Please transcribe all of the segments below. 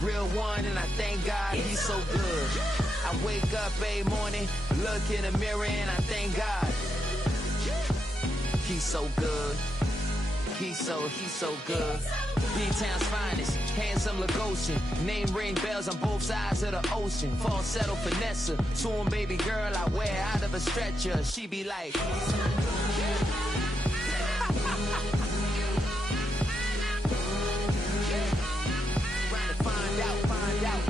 Real one, and I thank God he's so good. I wake up every morning, look in the mirror, and I thank God he's so good. He's so good. B-Town's finest, handsome Lagosian. Name ring bells on both sides of the ocean. Falsetto finesse, swoon baby girl I wear out of a stretcher. She be like, find out.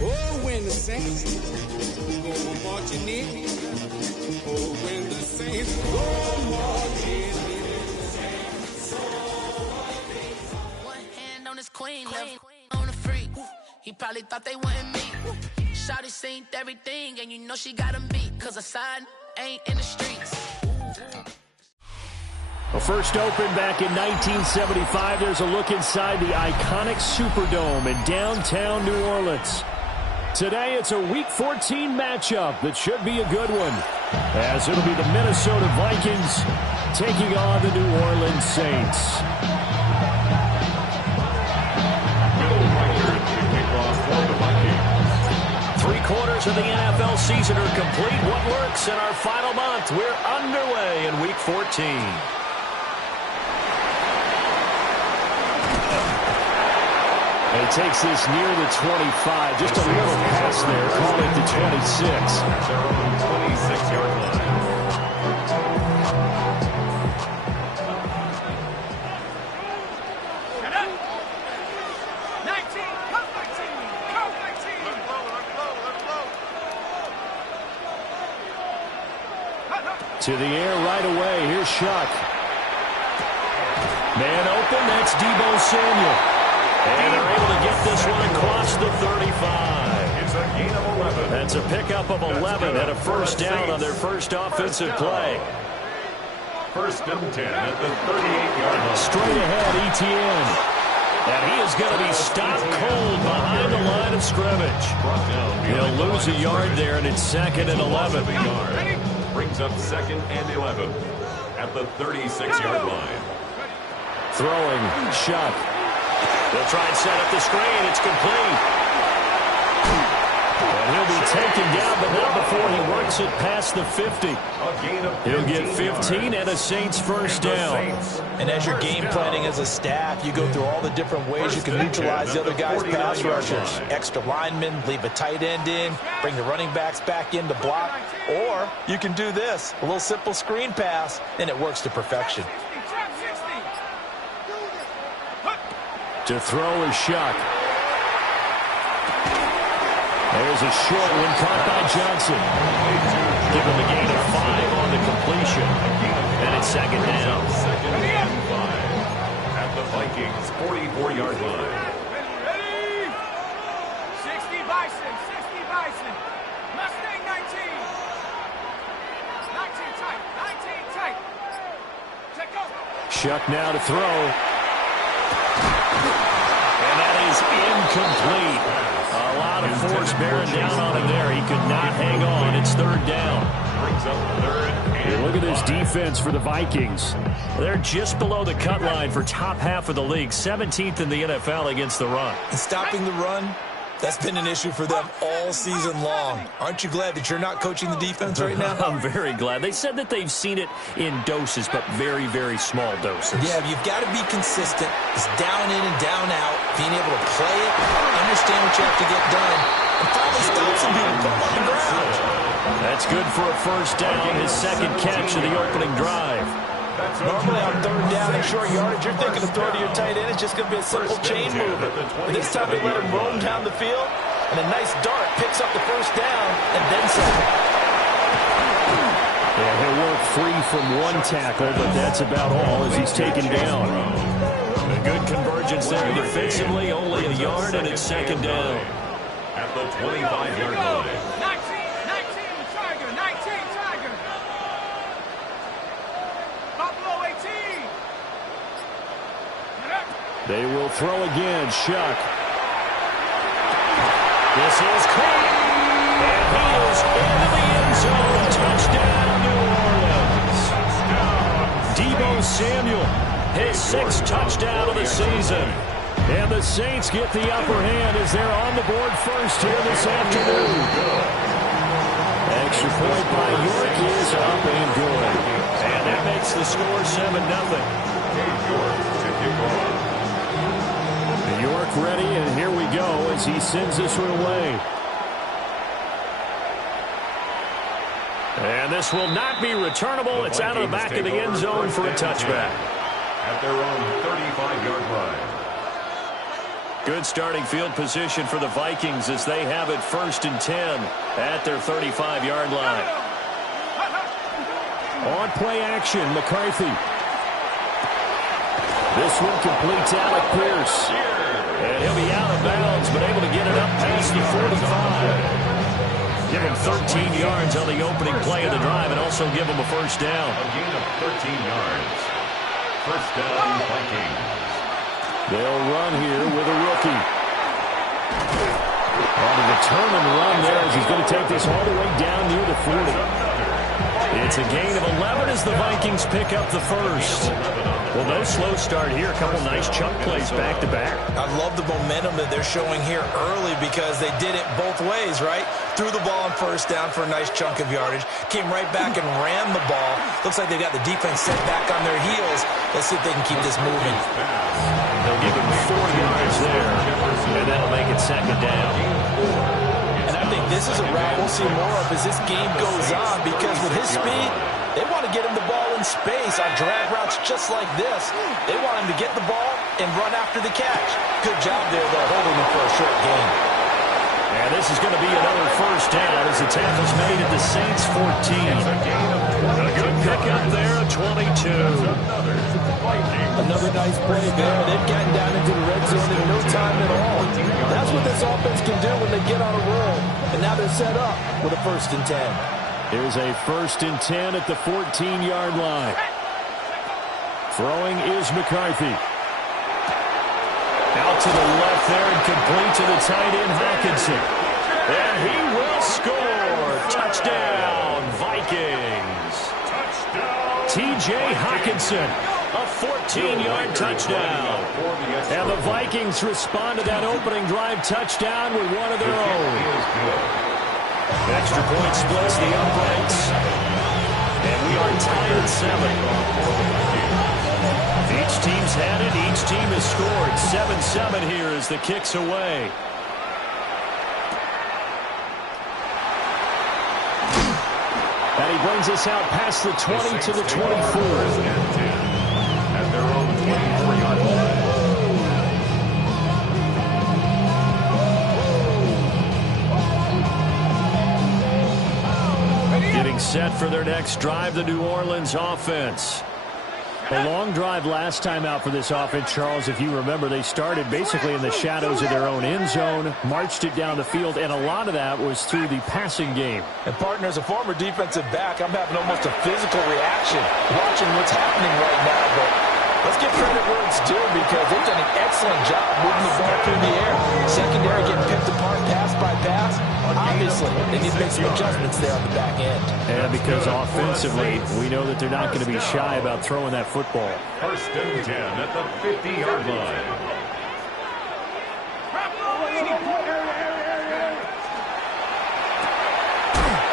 Oh, when the saints go marching in. Oh, when the saints go marching in. One hand on his queen, left on the freak. He probably thought they wouldn't meet. Shawty seen everything, and you know she got him beat. Cause a sign ain't in the streets. Well, first opened back in 1975. There's a look inside the iconic Superdome in downtown New Orleans. Today, it's a Week 14 matchup that should be a good one, as it'll be the Minnesota Vikings taking on the New Orleans Saints. Three-quarters of the NFL season are complete. What works in our final month? We're underway in Week 14. And he takes this near the 25. Just a little pass there. Call it the 26. At their own 26-yard line. Get up! 19! Go 19! Go 19! Let it blow. To the air right away. Here's Shuck. Man open. That's Deebo Samuel. And they're able to get this one across the 35. It's a gain of 11. That's a pickup of 11 and a first down on their first offensive play. First and 10 at the 38-yard line. Straight ahead, Etienne. And he is going to be stopped cold behind the line of scrimmage. He'll lose a yard there, and it's second and 11. Brings up second and 11 at the 36-yard line. Throwing, Shuck. They'll try and set up the screen. It's complete. And he'll be taken down, but not before he works it past the 50. He'll get 15 and a Saints first down. And as you're game planning as a staff, you go through all the different ways you can neutralize the other guy's pass rushers. Extra linemen, leave a tight end in, bring the running backs back in to block. Or you can do this, a little simple screen pass, and it works to perfection. To throw is Shuck. There's a short one caught by Johnson. Give him a gain of 5 on the completion. And it's second down. Second and 5 at the Vikings 44-yard line. Ready? 60 Bison. Mustang 19. 19 tight. Check go. Shuck now to throw. And that is incomplete. A lot of force bearing down on him there. He could not hang on. It's third down. Brings up third and Look at this 5. defense for the Vikings. They're just below the cut line for top half of the league. 17th in the NFL against the run. And stopping the run, that's been an issue for them all season long. Aren't you glad that you're not coaching the defense right now? I'm very glad. They said that they've seen it in doses, but very, very small doses. Yeah, you've got to be consistent. It's down in and down out. Being able to play it, understand what you have to get done, and finally stop some people put them on the ground. That's good for a first down, his second catch of the opening drive. Normally on third down and short yardage, you're thinking to throw to your tight end. It's just going to be a simple chain movement. But this time they let him roam down the field, and a nice dart picks up the first down and then some. Yeah, he'll work free from one tackle, but that's about all as he's taken down. A good convergence there defensively, only a yard, and it's second down. At the 25-yard line. 19, Tiger. They will throw again. Shuck. This is clean. And he is into the end zone. Touchdown, New Orleans. Deebo Samuel, his 6th touchdown of the season. And the Saints get the upper hand as they're on the board first here this afternoon. Extra point by York is up and good. And that makes the score 7-0. York ready, and here we go as he sends this one away. And this will not be returnable. It's out of the back of the end zone for a touchback. At their own 35-yard line. Good starting field position for the Vikings as they have it 1st and 10 at their 35-yard line. On play action, McCarthy. This one complete to Alec Pierce. And he'll be out of bounds, but able to get it up past the 45. Give him 13 yards on the opening play of the drive and also give him a first down. A gain of 13 yards. First down, Vikings. They'll run here with a rookie. On a determined run there as he's going to take this all the way down near the 40. It's a gain of 11 as the Vikings pick up the first. Well, no slow start here. A couple nice chunk plays back-to-back. I love the momentum that they're showing here early because they did it both ways, right? Threw the ball on first down for a nice chunk of yardage. Came right back and ran the ball. Looks like they got the defense set back on their heels. Let's see if they can keep this moving. They'll give him 4 yards there, and that'll make it second down. And I think this is a route we'll see more of as this game goes on because with his speed, they want to get him the ball in space on drag routes just like this. They want him to get the ball and run after the catch. Good job there, though, holding him for a short gain. And this is going to be another first down as the tackle's made at the Saints 14. A good pickup there at 22. Another nice play there. They've gotten down into the red zone in no time at all. That's what this offense can do when they get on a roll. And now they're set up with a 1st and 10. Here's a 1st and 10 at the 14-yard line. Throwing is McCarthy. Out to the left there and complete to the tight end, Hockenson. And he will score. Touchdown, Vikings. T.J. Hockenson, a 14-yard touchdown. And the Vikings respond to that opening drive touchdown with one of their own. Extra point splits the uprights. And we are tied at 7. Each team's had it. Each team has scored. 7-7 here as the kick's away. And he brings us out past the 20 to the 24. At their own 24-yard line. Getting set for their next drive, the New Orleans offense. A long drive last time out for this offense, Charles. If you remember, they started basically in the shadows of their own end zone, marched it down the field, and a lot of that was through the passing game. And, partner, as a former defensive back, I'm having almost a physical reaction watching what's happening right now. But let's give credit where it's due because they've done an excellent job moving the ball through the air. Secondary getting picked apart pass by pass. Obviously, they need to make some adjustments there on the back end. And because offensively, we know that they're not going to be shy about throwing that football. 1st and 10 at the 50-yard line.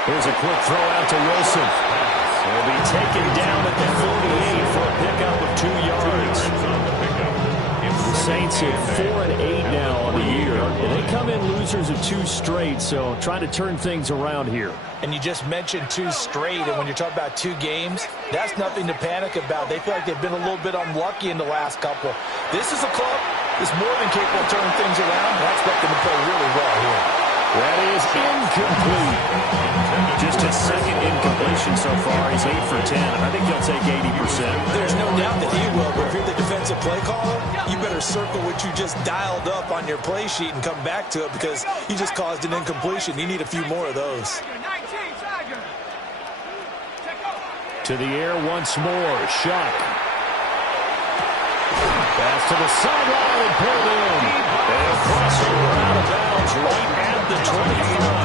Here's a quick throw out to Wilson. He'll be taken down at the 48 for a pickup of 2 yards. The Saints at 4-8 now on the year. And they come in losers of 2 straight, so trying to turn things around here. And you just mentioned 2 straight, and when you're talking about 2 games, that's nothing to panic about. They feel like they've been a little bit unlucky in the last couple. This is a club that's more than capable of turning things around. I expect them to play really well here. That is incomplete. Just his 2nd incompletion so far. He's 8 for 10. I think he'll take 80%. There's no doubt that he will, but if you're the defensive play caller, you better circle what you just dialed up on your play sheet and come back to it because you just caused an incompletion. You need a few more of those. To the air once more. Shuck. Pass to the sideline and pulled in. They'll cross over out of bounds right at the 25.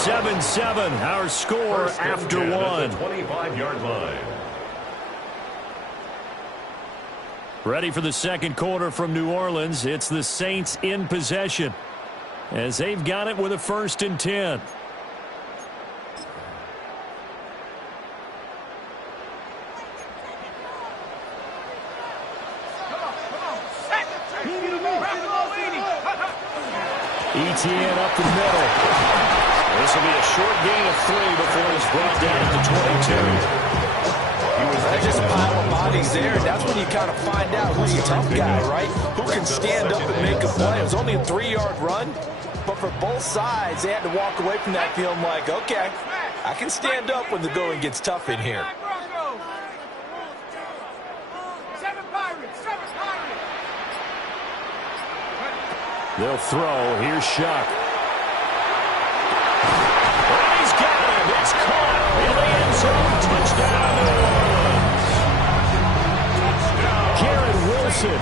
7-7, our score after one. 25-yard line. Ready for the second quarter from New Orleans. It's the Saints in possession as they've got it with a 1st and 10. Etienne up the middle. This will be a short gain of 3 before it's brought down to 22. There's just a pile of bodies there, and that's when you kind of find out who's a tough guy, right? Who can stand up and make a play. It was only a 3-yard run, but for both sides, they had to walk away from that feeling like, okay, I can stand up when the going gets tough in here. They'll throw. Here's Shuck. And he's got him. It's caught in the end zone. Touchdown, New Orleans. Garrett Wilson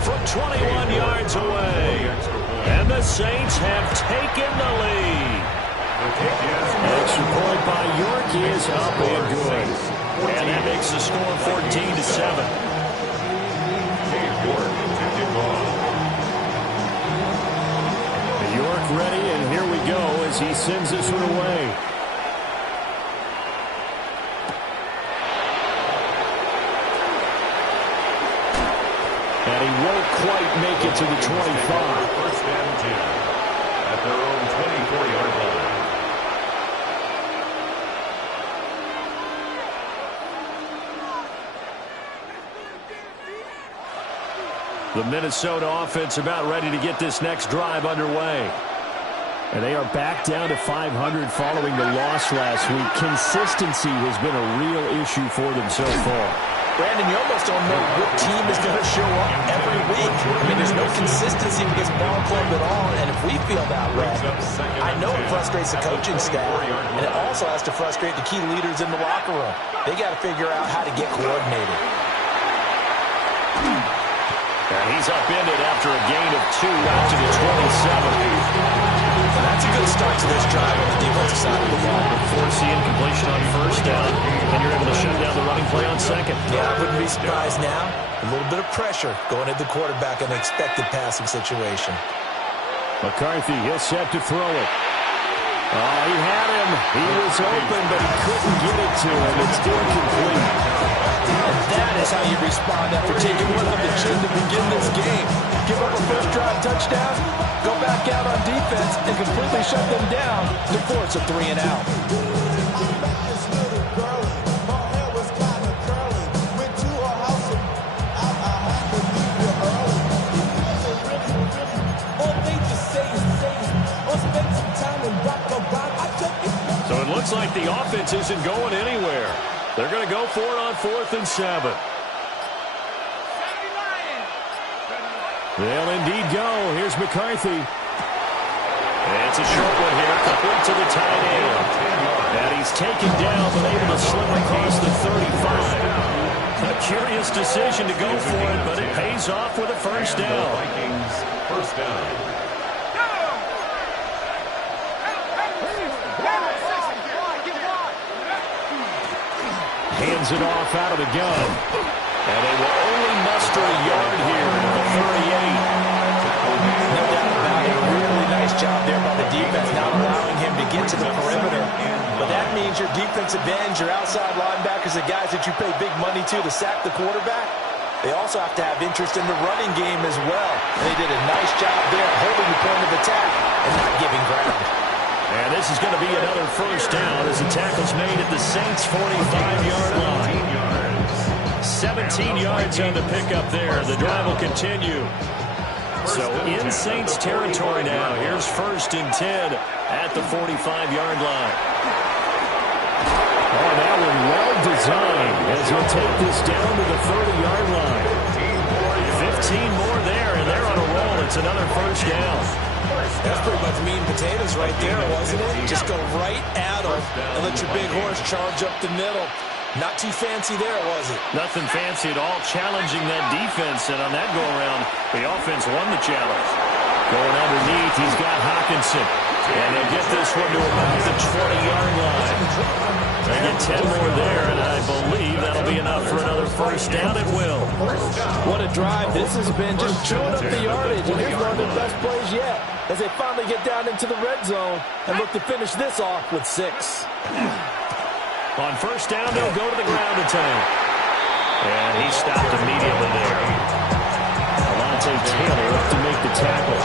from 21 yards away. And the Saints have taken the lead. Extra point by York is up and good. And that makes the score 14-7. York ready, and here we go as he sends this one away. And he won't quite make it to the 25. 1st and 10 at their own 24-yard line. The Minnesota offense about ready to get this next drive underway. And they are back down to 500 following the loss last week. Consistency has been a real issue for them so far. Brandon, you almost don't know what team is going to show up every week. I mean, there's no consistency with this ball club at all, and if we feel that way, I know it frustrates the coaching staff, and it also has to frustrate the key leaders in the locker room. They got to figure out how to get coordinated. And he's upended after a gain of 2 out to the 27. That's a good start to this drive on the defensive side of the ball. Forcing completion on 1st down, and you're able to shut down the running play on 2nd. Yeah, I wouldn't be surprised now. A little bit of pressure going at the quarterback in an expected passing situation. McCarthy, he'll set to throw it. Oh, he had him. He was open, but he couldn't get it to him. It's incomplete. And that is how you respond after taking one on the chin to begin this game. Give up a first drive touchdown, go back out on defense, and completely shut them down to force a 3 and out. So it looks like the offense isn't going anywhere. They're going to go for it on 4th and 7. They'll indeed go. Here's McCarthy. It's a short one here, complete to the tight end. And he's taken down, but able to slip across the 35. A curious decision to go for it, but it pays off with a 1st down. Vikings, 1st down. Hands it off out of the gun. And they will only muster a yard here at the 38. No doubt about it. Really nice job there by the defense, not allowing him to get to the perimeter. But that means your defensive ends, your outside linebackers, the guys that you pay big money to sack the quarterback, they also have to have interest in the running game as well. And they did a nice job there holding the point of attack and not giving ground. And this is going to be another 1st down as the tackle's made at the Saints' 45-yard line. 17 yards on the pickup there. The drive will continue. So in Saints territory now. Here's 1st and 10 at the 45-yard line. Oh, that one well designed as he'll take this down to the 30-yard line. 15 more there, and they're on a roll. It's another 1st down. That's pretty much meat and potatoes right there, wasn't it? Just go right at him and let your big horse charge up the middle. Not too fancy there, was it? Nothing fancy at all, challenging that defense, and on that go-around, the offense won the challenge. Going underneath, he's got Hockenson, and they'll get this one to about the 20-yard line. They get 10 more there, and I believe that'll be enough for another first down at will. What a drive this has been, just chewing up the yardage, and here's one of the best plays yet as they finally get down into the red zone and look to finish this off with 6. On first down, they'll go to the ground attack. And he stopped immediately there. Alontae Taylor up to make the tackle.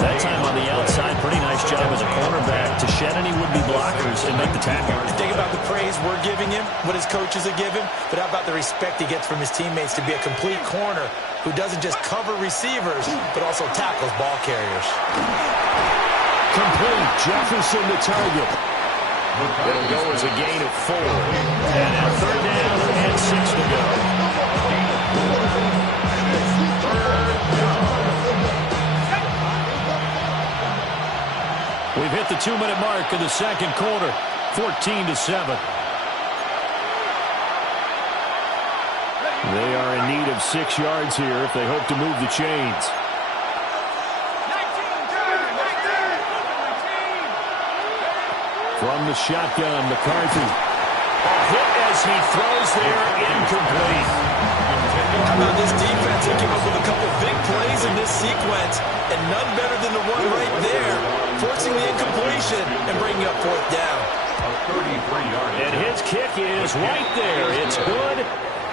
That time on the outside, pretty nice job as a cornerback to shed any would-be blockers and make the tackle. Think about the praise we're giving him, what his coaches are giving, but how about the respect he gets from his teammates to be a complete corner who doesn't just cover receivers, but also tackles ball carriers. Complete. Jefferson the target. It'll go as a gain of 4. And now third down and 6 to go. We've hit the 2-minute mark of the second quarter, 14-7. They are in need of 6 yards here if they hope to move the chains. From the shotgun, McCarthy. A hit as he throws there, incomplete. How about this defense? They came up with a couple of big plays in this sequence, and none better than the one right there, forcing the incompletion and bringing up fourth down. And his kick is right there. It's good.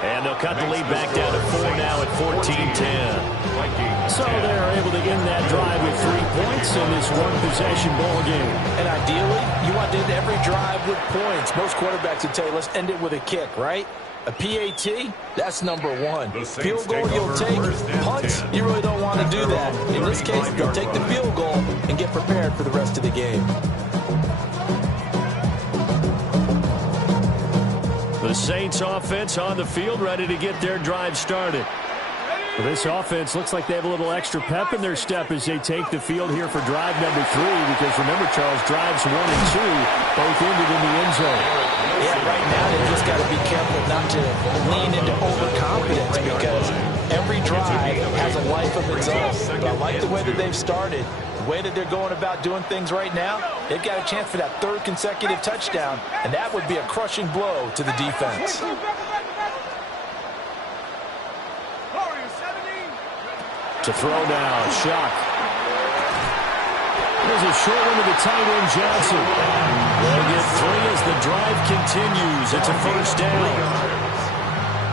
And they'll cut the lead back down to 4 now at 14-10. So they're able to end that drive with 3 points in this one-possession ball game. And ideally, you want to end every drive with points. Most quarterbacks would tell you, let's end it with a kick, right? A PAT, that's number 1. Field goal, you'll take. Punts, you really don't want to do that. In this case, they'll take the field goal and get prepared for the rest of the game. The Saints offense on the field, ready to get their drive started. Well, this offense looks like they have a little extra pep in their step as they take the field here for drive number 3, because remember, Charles, drives 1 and 2 both ended in the end zone. Yeah, right now they just got to be careful not to lean into overconfidence, because every drive has a life of its own. But I like the way that they've started. The way that they're going about doing things right now, they've got a chance for that 3rd consecutive touchdown, and that would be a crushing blow to the defense. To throw now, Shock. There's a short one to the tight end, Johnson. They'll get 3 as the drive continues. It's a first down.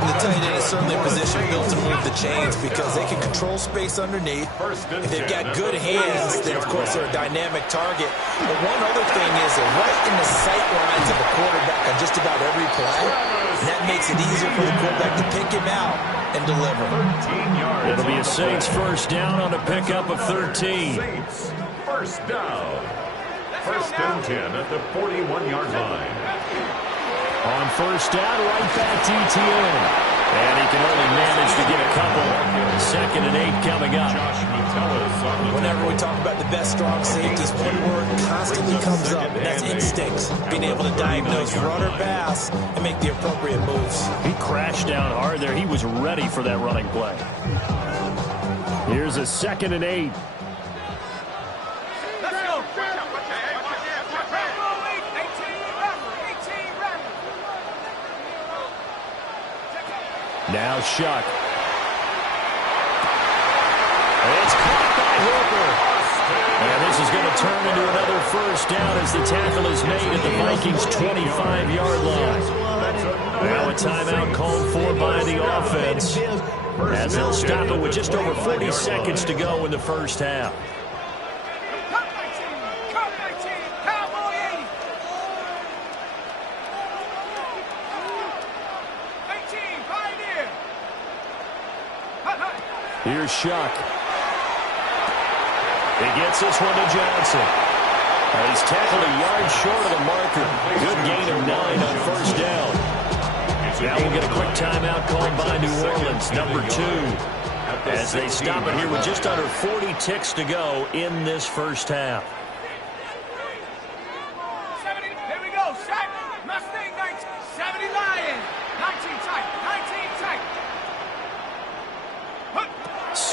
The tight end is certainly a position built to move the chains because they can control space underneath. If they've got good hands, then of course they're a dynamic target. But one other thing is they're right in the sight lines of the quarterback on just about every play. And that makes it easier for the quarterback to pick him out and deliver. It'll be a Saints first down on a pickup of 13. Saints first down. 1st and 10 at the 41-yard line. On first down, right back to ETN. And he can only manage to get a couple. 2nd and 8 coming up. Whenever we talk about the best strong safeties, one word constantly comes up, and that's instincts. Being able to diagnose run or pass and make the appropriate moves. He crashed down hard there. He was ready for that running play. Here's a 2nd and 8. Now Shuck. It's caught by Hooper. And this is going to turn into another first down as the tackle is made at the Vikings' 25-yard line. Now a timeout called for by the offense, as they'll stop it with just over 40 seconds to go in the first half. Here's Shuck. He gets this one to Johnson. He's tackled a yard short of the marker. Good gain of 9 on first down. Now we'll get a quick timeout called by New Orleans, number 2. As they stop it here with just under 40 ticks to go in this first half. Here we go. Mustang 79.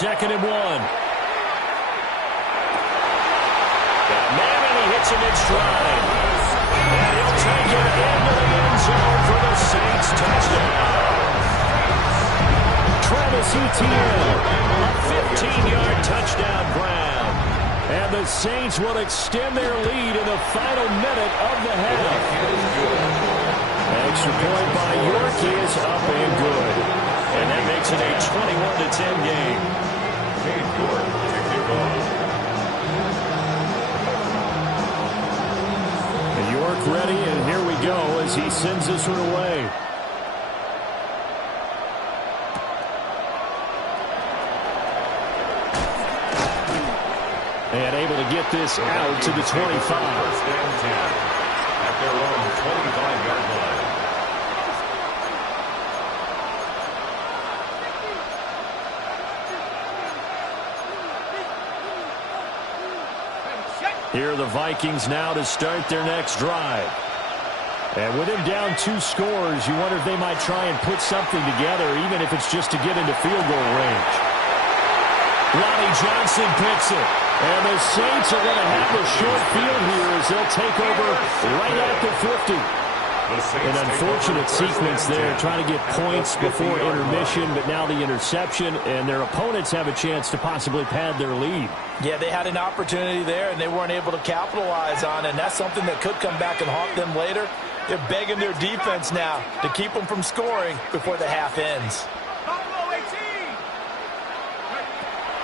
2nd and 1. Got a man, and he hits him in stride. And he'll take it into the end zone for the Saints touchdown. Travis Etienne, a 15-yard touchdown grab. And the Saints will extend their lead in the final minute of the half. Extra point by York is up and good. And that makes it a 21-10 game. York to kick off. York ready, and here we go as he sends this one away. And able to get this out to the 25. First and 10 at their own 25-yard line. Here are the Vikings now to start their next drive. And with him down 2 scores, you wonder if they might try and put something together, even if it's just to get into field goal range. Lonnie Johnson picks it. And the Saints are going to have a short field here as they'll take over right at the 50. An unfortunate sequence there, trying to get points before intermission, but now the interception, and their opponents have a chance to possibly pad their lead. Yeah, they had an opportunity there, and they weren't able to capitalize on it, and that's something that could come back and haunt them later. They're begging their defense now to keep them from scoring before the half ends.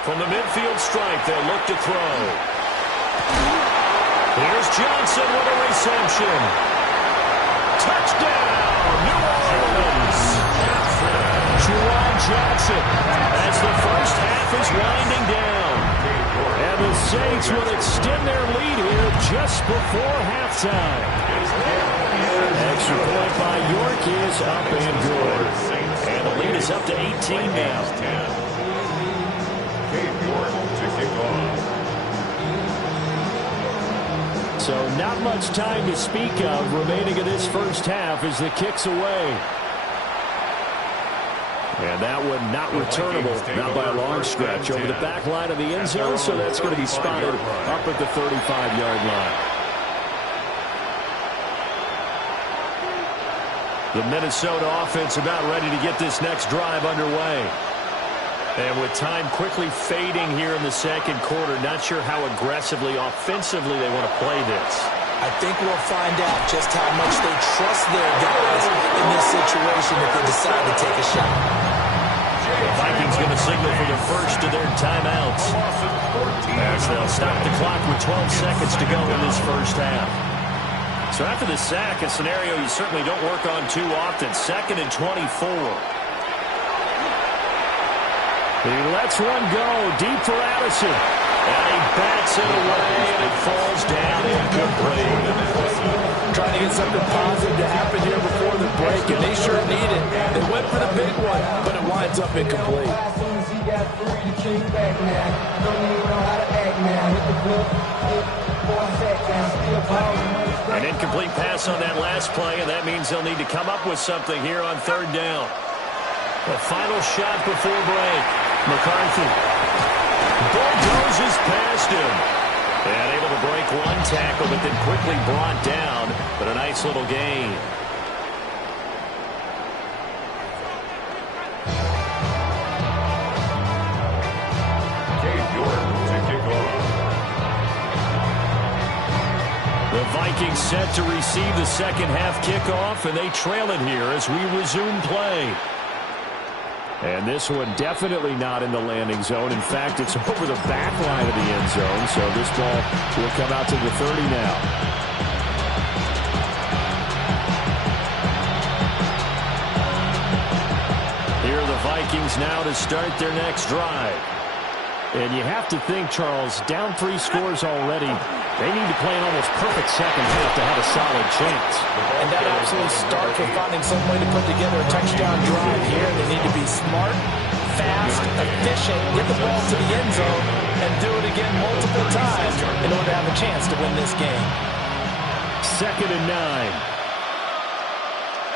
From the midfield stripe, they'll look to throw. Here's Johnson with a reception. Touchdown, New Orleans. Juwan Johnson as the first half is winding down. And the Saints will extend their lead here just before halftime. Extra point by York is up and good. And the lead is up to 18 now. York to kick off. So not much time to speak of remaining in this first half as the kick's away. And that one not returnable, not by a long stretch, over the back line of the end zone, so that's going to be spotted up at the 35-yard line. The Minnesota offense about ready to get this next drive underway. And with time quickly fading here in the second quarter, not sure how aggressively, offensively they want to play this. I think we'll find out just how much they trust their guys in this situation if they decide to take a shot. The Vikings going to signal for the first of their timeouts, as they'll stop the clock with 12 seconds to go in this first half. So after the sack, a scenario you certainly don't work on too often. 2nd and 24. He lets one go deep for Addison. And he bats it away, and it falls down incomplete. Trying to get something positive to happen here before the break, and they sure need it. They went for the big one, but it winds up incomplete. An incomplete pass on that last play, and that means they'll need to come up with something here on 3rd down. The final shot before break. McCarthy bulldozes past him. And able to break one tackle, but then quickly brought down. But a nice little gain. York to kick off. The Vikings set to receive the second half kickoff, and they trail it here as we resume play. And this one definitely not in the landing zone. In fact, it's over the back line of the end zone. So this ball will come out to the 30 now. Here are the Vikings now to start their next drive. And you have to think, Charles, down 3 scores already. They need to play an almost perfect second half to have a solid chance. And that absolutely starts with finding some way to put together a touchdown drive here. They need to be smart, fast, efficient, get the ball to the end zone, and do it again multiple times in order to have a chance to win this game. 2nd and 9.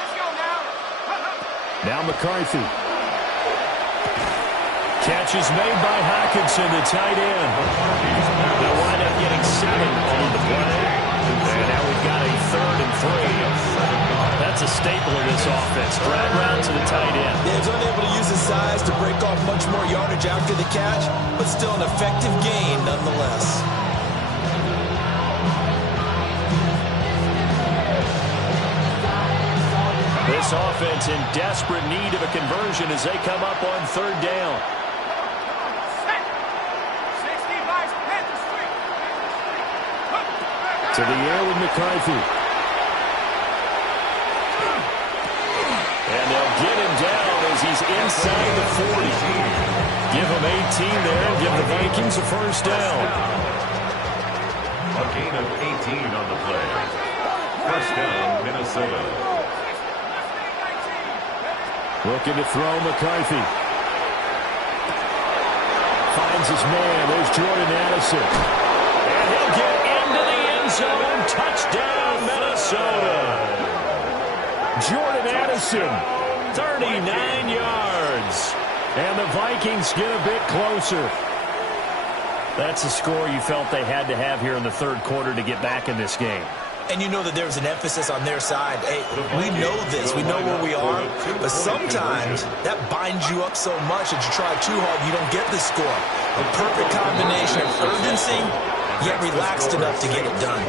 Let's go now. Now McCarthy. Catch is made by Hockenson, the tight end. They'll wind up getting 7 on the play. And now we've got a 3rd and 3. That's a staple of this offense. Drag route to the tight end. Yeah, he's unable to use his size to break off much more yardage after the catch, but still an effective gain nonetheless. This offense in desperate need of a conversion as they come up on 3rd down. To the air with McCarthy. And they'll get him down as he's inside the 40. Give him 18 there and give the Vikings a 1st down. A gain of 18 on the play. 1st down, Minnesota. Looking to throw McCarthy. Finds his man. There's Jordan Addison. And he'll get into the end zone. Touchdown, Minnesota. Jordan Addison, 39 yards. And the Vikings get a bit closer. That's a score you felt they had to have here in the 3rd quarter to get back in this game. And you know that there's an emphasis on their side. Hey, we know this. We know where we are. But sometimes that binds you up so much that you try too hard, you don't get the score. A perfect combination of urgency, yet relaxed enough to get it done.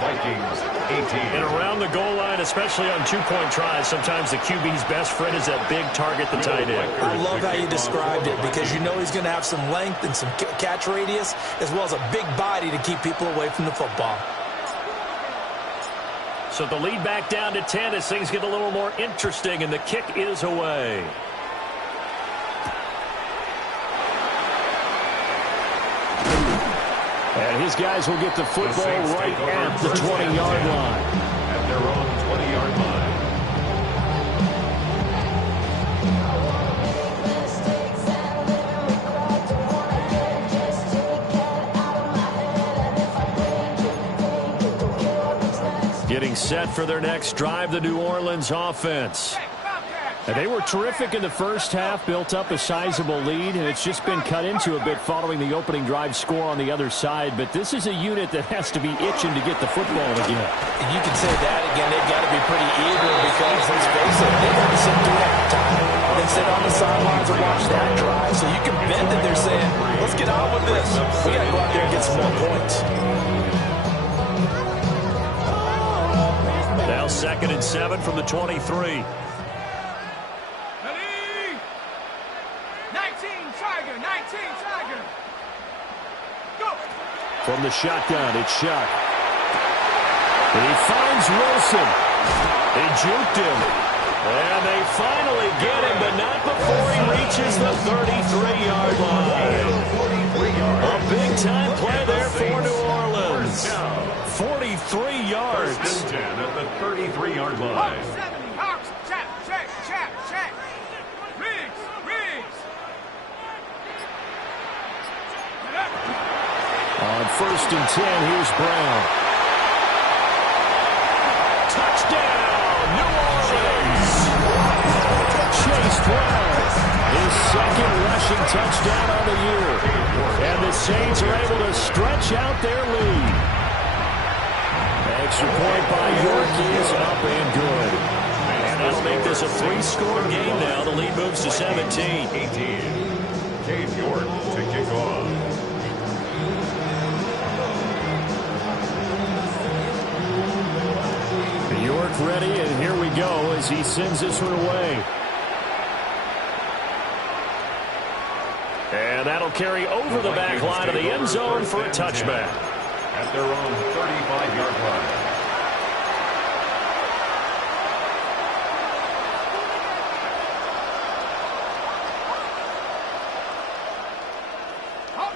Vikings 18. And around the goal line, especially on 2-point tries, sometimes the QB's best friend is that big target, the tight end. I love how you described it because you know he's going to have some length and some catch radius as well as a big body to keep people away from the football. So the lead back down to 10 as things get a little more interesting, and the kick is away. And his guys will get the football right at the 20-yard line. At their own 20-yard line. Getting set for their next drive, the New Orleans offense. And they were terrific in the first half, built up a sizable lead, and it's just been cut into a bit following the opening drive score on the other side. But this is a unit that has to be itching to get the football again. And you can say that again. They've got to be pretty eager because, let's face it, they've got to sit through halftime. They sit on the sidelines and watch that drive. So you can bet that they're saying, let's get on with this. We got to go out there and get some more points. Now 2nd and 7 from the 23. From the shotgun, it's Shuck. And he finds Wilson. They juked him. And they finally get him, but not before he reaches the 33-yard line. A big-time play there for New Orleans. 43 yards. First and 10 at the 33-yard line. On 1st and 10, here's Brown. Touchdown, New Orleans! Chase Brown, his 2nd rushing touchdown on the year. And the Saints are able to stretch out their lead. Extra point by York is up and good. And that'll make this a 3-score game now. The lead moves to 17. 18. Cade York to kick off. York ready, and here we go as he sends this one away. And that'll carry over the back line of the end zone for a touchback. At their own 35-yard line.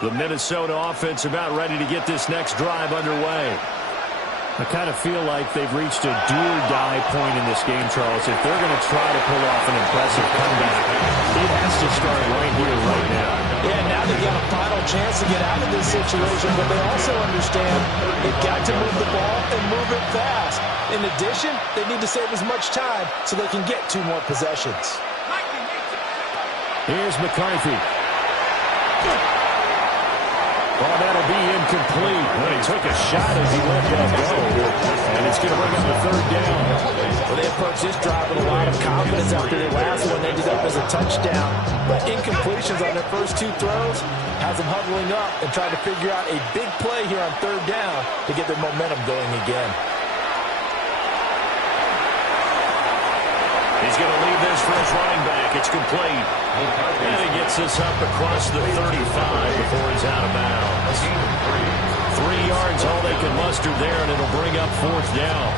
The Minnesota offense about ready to get this next drive underway. I kind of feel like they've reached a do-or-die point in this game, Charles. If they're going to try to pull off an impressive comeback, it has to start right here, right now. Yeah, now they've got a final chance to get out of this situation, but they also understand they've got to move the ball and move it fast. In addition, they need to save as much time so they can get 2 more possessions. Here's McCarthy. Oh, that'll be incomplete. Well, he took a shot as he let that go. And it's going to bring up the third down. Well, they approached this drive with a lot of confidence after their last one. Ended up as a touchdown. But incompletions on their first two throws has them huddling up and trying to figure out a big play here on third down to get their momentum going again. He's going to leave this for his running back. It's complete. And he gets this up across the 35 before he's out of bounds. 3 yards, all they can muster there, and it'll bring up fourth down.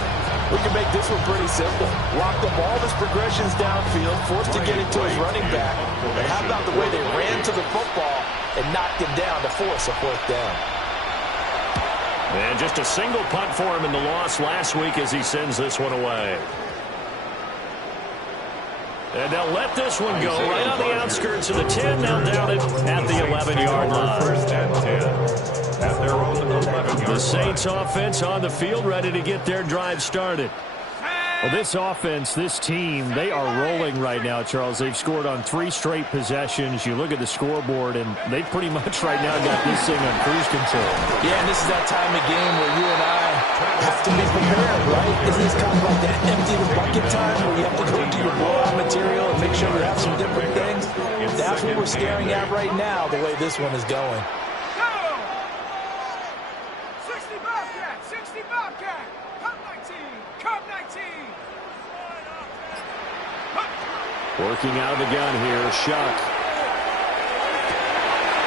We can make this one pretty simple. Locked up all of his progressions downfield, forced to get it to his running back. And how about the way they ran to the football and knocked him down to force a fourth down? And just a single punt for him in the loss last week as he sends this one away. And they'll let this one go right on the outskirts of the 10. Now down it at the 11-yard line. First and 10 at their own 11-yard line. The Saints offense on the field ready to get their drive started. Well, this offense, this team, they are rolling right now, Charles. They've scored on 3 straight possessions. You look at the scoreboard, and they pretty much right now got this thing on cruise control. Yeah, and this is that time of game where you and I have to be prepared, right? Isn't this kind of like that empty the bucket time where you have to go into your blowout material and make sure you have some different things? That's what we're staring at right now, the way this one is going. 60 Bobcat, 60 Bobcat, Cup 19, Cup 19. Working out of the gun here, Shuck.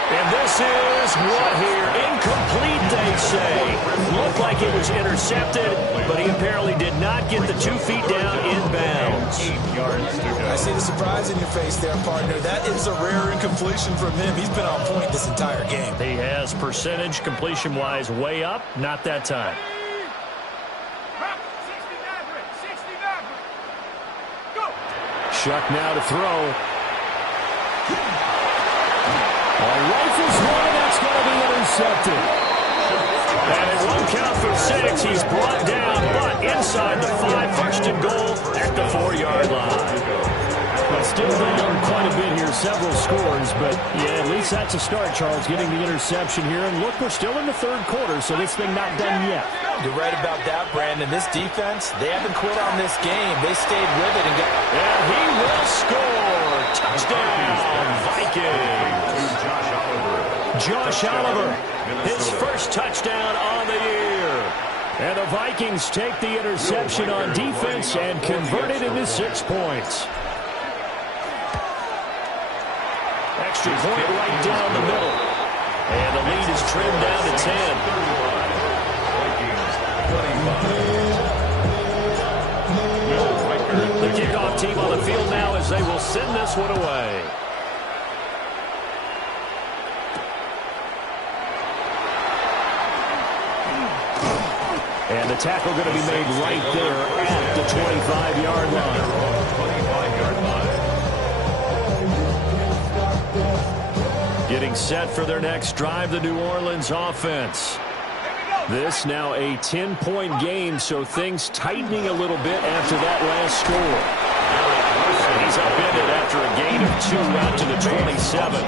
And this is what here? Incomplete, they say. Looked like it was intercepted, but he apparently did not get the 2 feet down in bounds. 8 yards to go. I see the surprise in your face there, partner. That is a rare incompletion from him. He's been on point this entire game. He has percentage completion-wise way up. Not that time. 60 Maverick, 60 Maverick. Go. Shuck now to throw. Rifles one, that's going to be intercepted. And it won't count for 6. He's brought down, but inside the 5, first and goal at the 4-yard line. Well, still down quite a bit here, several scores, but yeah, at least that's a start, Charles, getting the interception here. And look, we're still in the third quarter, so this thing not done yet. You're right about that, Brandon. This defense, they haven't quit on this game. They stayed with it and got... And he will score. Touchdown, Vikings. Josh Oliver, his first touchdown on the year. And the Vikings take the interception on defense and convert it into 6 points. Extra point right down the middle. And the lead is trimmed down to 10. The kickoff team on the field now as they will send this one away. And the tackle going to be made right there at the 25-yard line. Getting set for their next drive, the New Orleans offense. This now a 10-point game, so things tightening a little bit after that last score. He's upended after a gain of 2 out to the 27.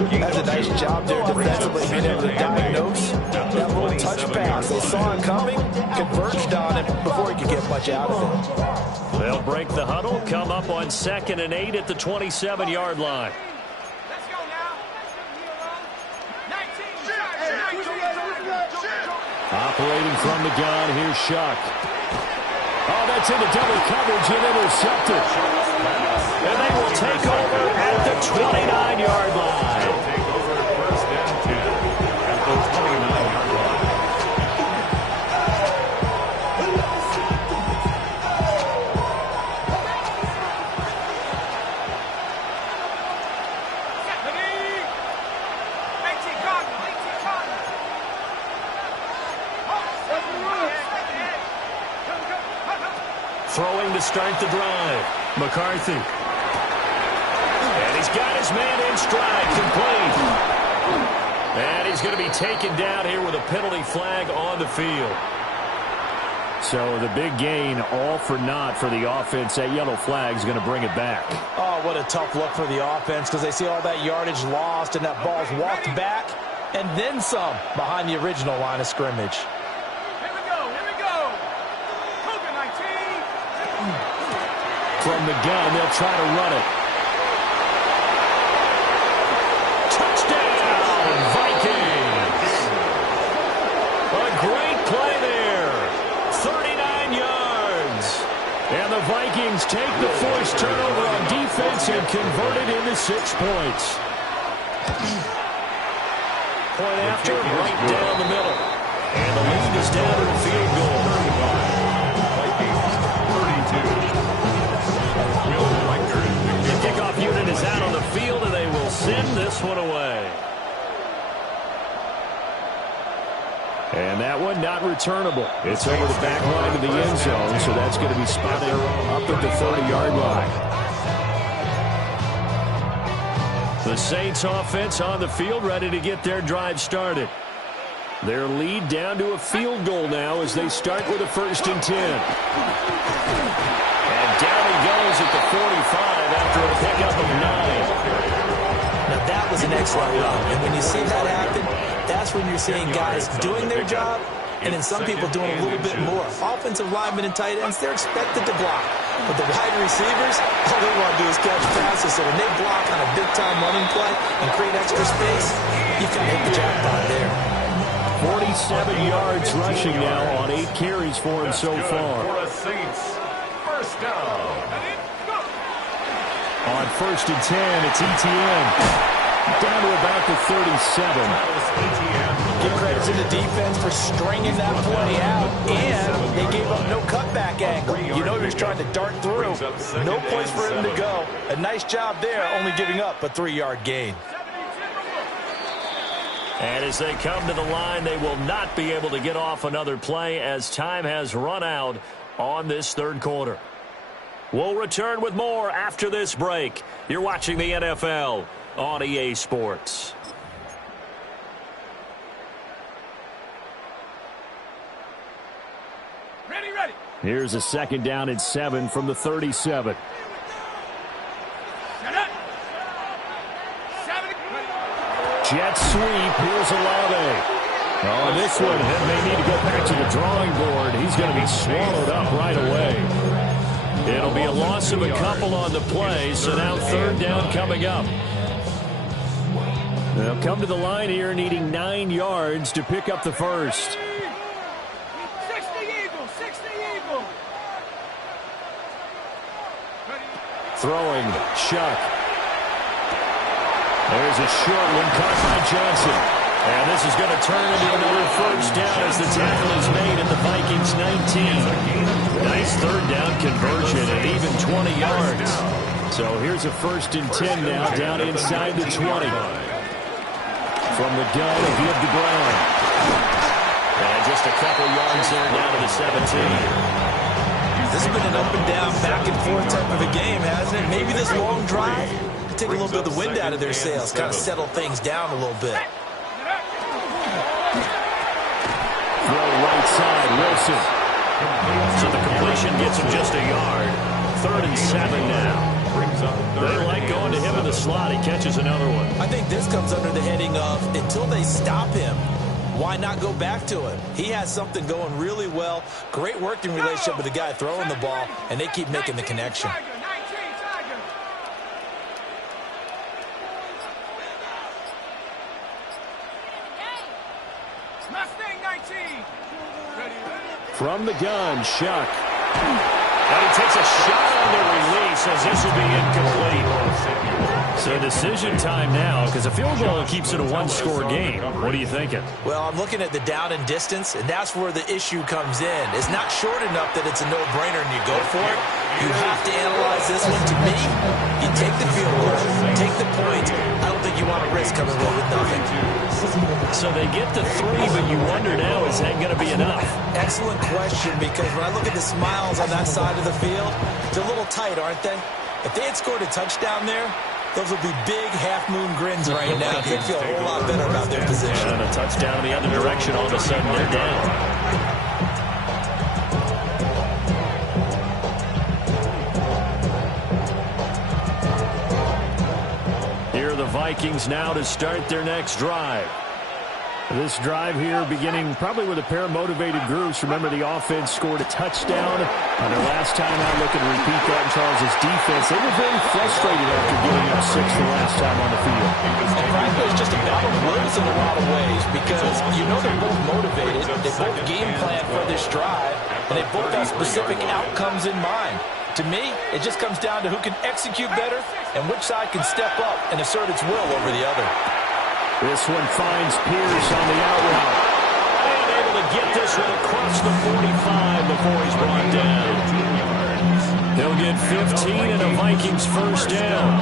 That's a nice job there defensively, being able to diagnose that little touch pass. They saw it coming, converged on it before he could get much out of it. They'll break the huddle, come up on 2nd and 8 at the 27-yard line. Let's go now. 19. Operating from the gun, here's Shuck. Oh, that's into double coverage and intercepted. And they will take over at the 29-yard line. Take over first and 10 at the 29-yard line. Throwing to start the drive. McCarthy. And he's got his man in stride, complete. And he's going to be taken down here with a penalty flag on the field. So the big gain, all for naught for the offense. That yellow flag is going to bring it back. Oh, what a tough look for the offense because they see all that yardage lost and that ball's walked back and then some behind the original line of scrimmage. Here we go, here we go. Cougar 19. From the gun, they'll try to run it. Touchdown, Vikings! A great play there. 39 yards. And the Vikings take the forced turnover on defense and convert it into 6 points. Point after, right down the middle. And the lead is down to a field goal. The kickoff unit is out on the field, and they will send this one away. And that one not returnable. It's over the back line of the end zone, so that's going to be spotted up at the 30-yard line. The Saints offense on the field, ready to get their drive started. Their lead down to a field goal now as they start with a 1st and 10. And down he goes at the 45 after a pickup of 9. Now that was an excellent run, and when you see that happen, that's when you're seeing guys doing their job and then some people doing a little bit more. Offensive linemen and tight ends, they're expected to block. But the wide receivers, all they want to do is catch passes. So when they block on a big-time running play and create extra space, you can hit the jackpot there. 47 yards rushing now on 8 carries for him so far. For the Saints, first down. On 1st and 10, it's ETN. Down to about the 37. Give credit to the defense for stringing that play out, and they gave up no cutback angle. You know he was trying to dart through. No place for him to go. A nice job there, only giving up a 3-yard gain. And as they come to the line, they will not be able to get off another play as time has run out on this 3rd quarter. We'll return with more after this break. You're watching the NFL on EA Sports. Ready, ready. Here's a 2nd down and 7 from the 37. Set up. 7. Jet sweep. Here's Olave. On this one, they need to go back to the drawing board. He's going to be swallowed up right away. It'll be a loss of a couple on the play, so now 3rd down coming up. They'll come to the line here needing 9 yards to pick up the first. 60 Eagles, 60 Eagles. Throwing, Shuck. There's a short one caught by Johnson. And this is going to turn into another first down as the tackle is made at the Vikings 19. Nice 3rd down conversion at even 20 yards. So here's a 1st and 10 now down inside the 20. From the gun, a give to Brown. And just a couple yards there down to the 17. This has been an up and down, back and forth type of a game, hasn't it? Maybe this long drive can take a little bit of the wind out of their sails, kind of settle things down a little bit. Throw right side, Wilson. So the completion gets him just a yard. 3rd and 7 now. They like going to him in the slot. He catches another one. I think this comes under the heading of until they stop him, why not go back to him? He has something going really well. Great working relationship with the guy throwing the ball, and they keep making the connection. From the gun, Shuck. And he takes a shot on the release as this will be incomplete. So decision time now, because a field goal keeps it a 1-score game. What are you thinking? Well, I'm looking at the down and distance, and that's where the issue comes in. It's not short enough that it's a no-brainer and you go for it. You have to analyze this one. To me, you take the field goal, take the points. I don't think you want to risk coming away with nothing. So they get the 3, but you wonder now, is that going to be enough? Excellent question, because when I look at the smiles on that side of the field, they're a little tight, aren't they? If they had scored a touchdown there, those would be big half-moon grins right now. They'd feel a whole lot better about their position. And a touchdown in the other direction, all of a sudden they're down. Vikings now to start their next drive. This drive here beginning probably with a pair of motivated groups. Remember, the offense scored a touchdown on their last time out. Looking to repeat that in Charles' defense. They were very frustrated after giving up 6 the last time on the field. And frankly, it's just a battle of wills in a lot of ways because you know they're both motivated. They both game plan for this drive, and they both have specific outcomes in mind. To me, it just comes down to who can execute better and which side can step up and assert its will over the other. This one finds Pierce on the out route. And able to get this one across the 45 before he's brought down. They'll get 15 and a Vikings first down.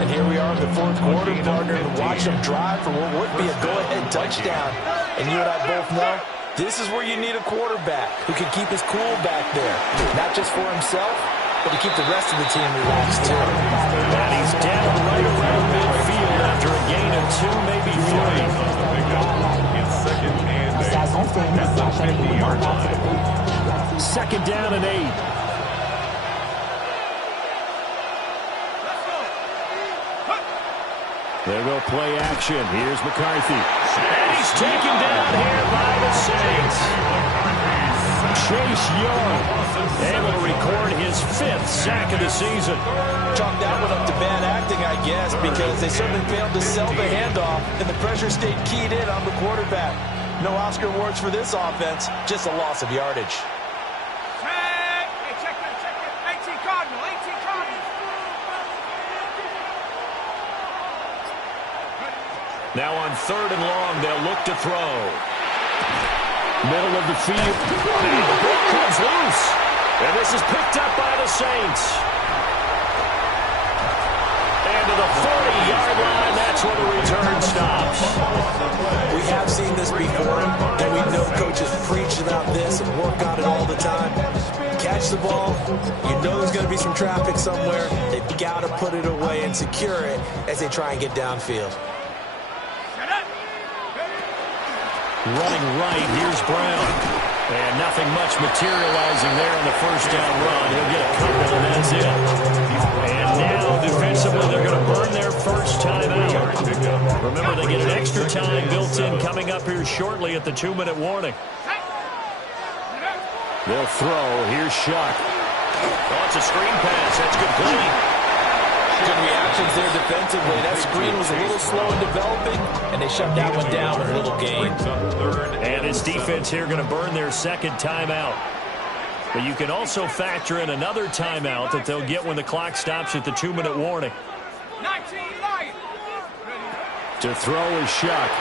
And here we are in the fourth quarter, partner, to watch them drive for what would be a go-ahead touchdown. And you and I both know this is where you need a quarterback who can keep his cool back there. Not just for himself, but to keep the rest of the team relaxed, too. And he's down right around midfield after a gain of 2, maybe 3. It's second and 8 at the 50-yard line. Second down and 8. There go play action. Here's McCarthy. And he's taken down here by the Saints. Chase Young able to record his 5th sack of the season. Chalk that one up to bad acting, I guess, because they certainly failed to sell the handoff, and the pressure stayed keyed in on the quarterback. No Oscar awards for this offense, just a loss of yardage. Check it. 18 Cardinal. Now on 3rd and long, they'll look to throw. Middle of the field. And the ball comes loose. And this is picked up by the Saints. And to the 40-yard line, that's where the return stops. We have seen this before, and we know coaches preach about this and work on it all the time. Catch the ball, you know there's going to be some traffic somewhere. They've got to put it away and secure it as they try and get downfield. Running right, here's Brown. And nothing much materializing there on the first down run. He'll get a couple, and that's it. And now, defensively, they're going to burn their first time out. Remember, they get an extra time built in coming up here shortly at the 2-minute warning. They'll throw. Here's Shuck. Oh, it's a screen pass. That's complete. Good reactions there defensively. That screen was a little slow in developing, and they shut that one down with a little gain. And his defense here going to burn their second timeout. But you can also factor in another timeout that they'll get when the clock stops at the 2-minute warning. 19 Lions. To throw is Shuck.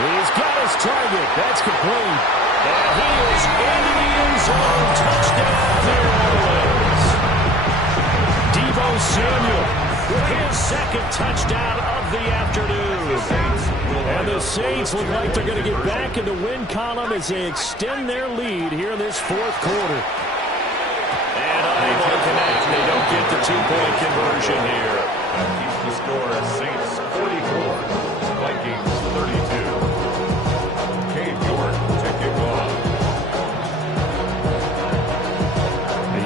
He's got his target. That's complete. And he is in the end zone. Touchdown, New Orleans. Deebo Samuel with his second touchdown of the afternoon. And the Saints look like they're going to get back in the win column as they extend their lead here in this fourth quarter. And unable to connect. They don't get the 2-point conversion here. Keeps the score as Saints 44, Vikings 32. Cade York to kick off.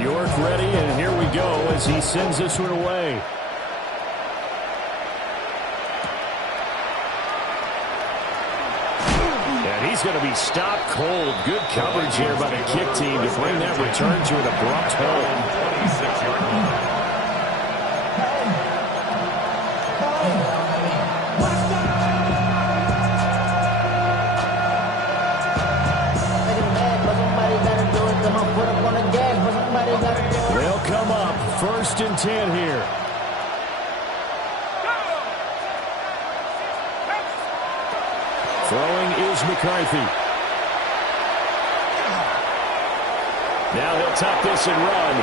York ready, and here we go as he sends this one away. And he's going to be stopped cold. Good coverage here by the kick team to bring that return to an abrupt halt. 26-yard line. They'll come up 1st and 10 here. Throwing is McCarthy. Now he'll tuck this and run.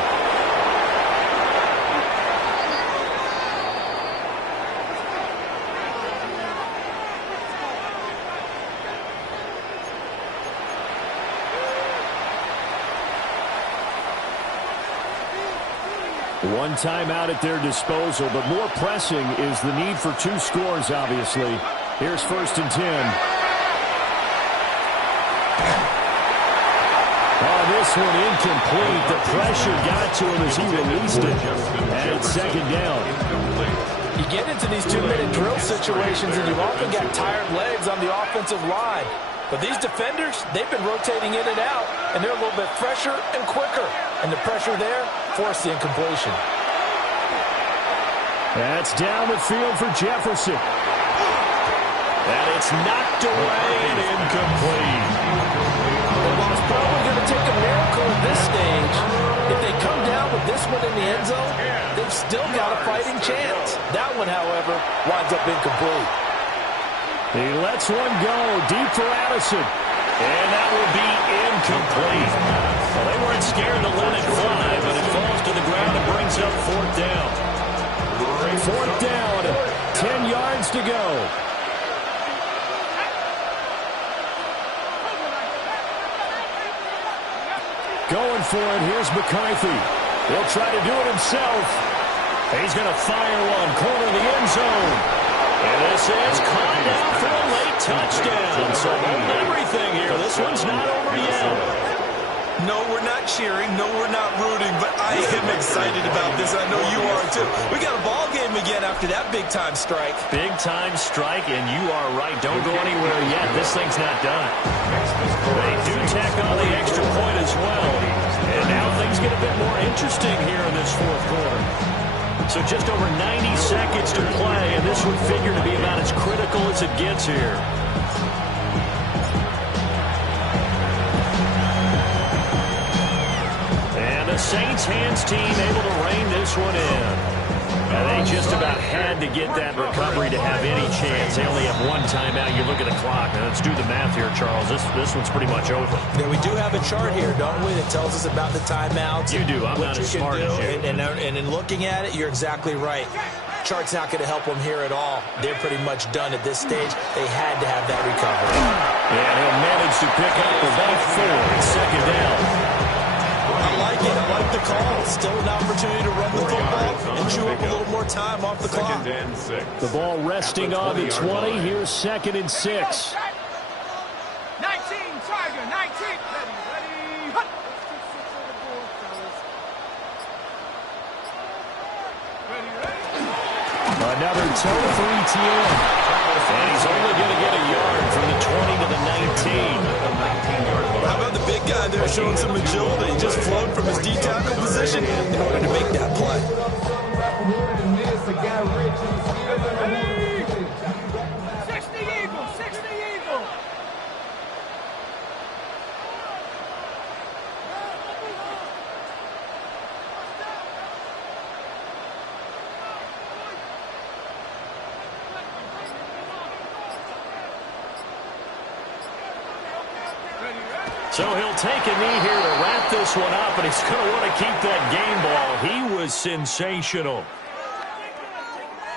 One timeout at their disposal, but more pressing is the need for 2 scores, obviously. Here's 1st and 10. Oh, this one incomplete. The pressure got to him as he released it. And it's second down. You get into these 2-minute drill situations, and you've often got tired legs on the offensive line. But these defenders, they've been rotating in and out, and they're a little bit fresher and quicker. And the pressure there forced the incompletion. That's down the field for Jefferson. And it's knocked away and incomplete. Well, it's probably going to take a miracle at this stage. If they come down with this one in the end zone, they've still got a fighting chance. That one, however, winds up incomplete. He lets one go deep for Addison. And that will be incomplete. Well, they weren't scared to let it fly, but it falls to the ground and brings up fourth down. Fourth down, 10 yards to go. Going for it, here's McCarthy. He'll try to do it himself. He's going to fire one, corner of the end zone. And this is caught down for a late touchdown. So hold everything here. This one's not over yet. No, we're not cheering. No, we're not rooting. But I am excited about this. I know you are, too. We got a ball game again after that big-time strike. Big-time strike, and you are right. Don't go anywhere yet. This thing's not done. They do tack on the extra point as well. And now things get a bit more interesting here in this fourth quarter. So just over 90 seconds to play, and this would figure to be about as critical as it gets here. And the Saints hands team able to rein this one in. And they just about had to get that recovery to have any chance. They only have one timeout. You look at the clock. Now let's do the math here, Charles. This one's pretty much over. Yeah, we do have a chart here, don't we, that tells us about the timeouts. You do. I'm not as smart as you. And in looking at it, you're exactly right. Chart's not going to help them here at all. They're pretty much done at this stage. They had to have that recovery. And he'll manage to pick up about 4. It's second down. I like it. I like the call. Still an opportunity to run the football and chew up a little more time off the clock. The ball resting on the 20. Here's second and 6. 19, Tiger, 19. Ready, hut. Another toe for ETN. And he's only going to get a yard from the 20 to the 19. How about the big guy there showing some agility? Just flowed from his D-tackle position in order to make that play. 60 Eagle, 60 Eagle. So he'll take a knee here to wrap this one up, and he's going to want to keep that game ball. He was sensational.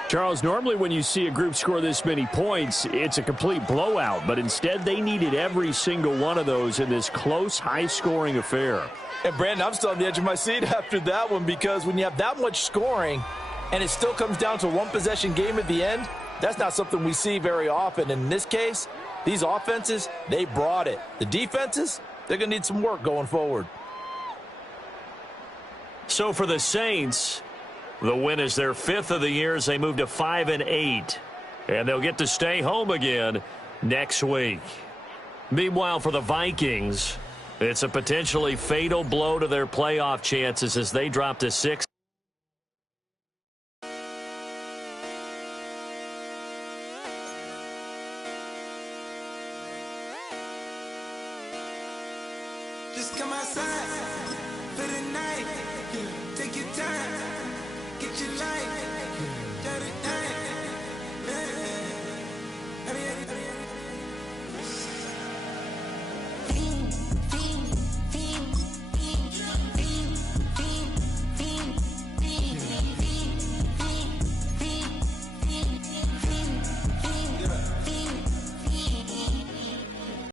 Charles, normally when you see a group score this many points, it's a complete blowout, but instead they needed every single one of those in this close, high-scoring affair. And, Brandon, I'm still on the edge of my seat after that one because when you have that much scoring and it still comes down to a one-possession game at the end, that's not something we see very often. And in this case, these offenses, they brought it. The defenses, they're going to need some work going forward. So for the Saints, the win is their 5th of the year as they move to 5-8. And they'll get to stay home again next week. Meanwhile, for the Vikings, it's a potentially fatal blow to their playoff chances as they drop to 6. Just come outside for the night. Take your time. Get your life.